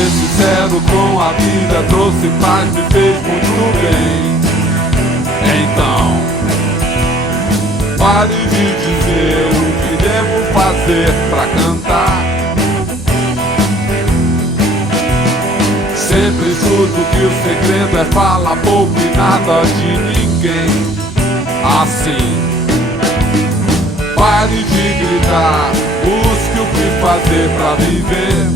Ser sincero com a vida trouxe paz, me fez muito bem. Então, pare de dizer o que devo fazer pra cantar. Sempre escuto que o segredo é falar pouco e nada de ninguém. Assim, pare de gritar, busque o que fazer pra viver.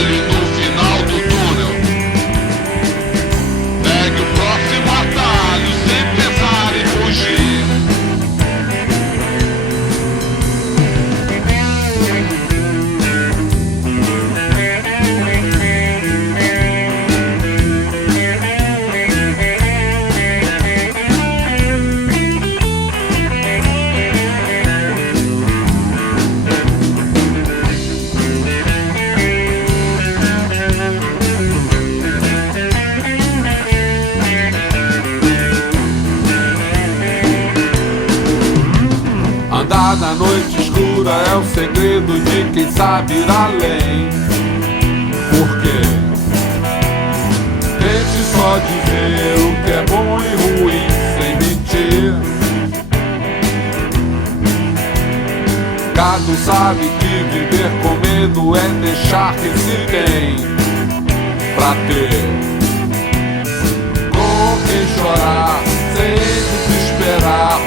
Olhe no final do túnel, pegue o próximo atalho sem pensar em fugir. Andar na noite escura é o segredo de quem sabe ir além. Por quê? Deixe só dizer o que é bom e ruim sem mentir. Gado sabe que viver com medo é deixar que se tem pra ter com quem chorar sem desesperar.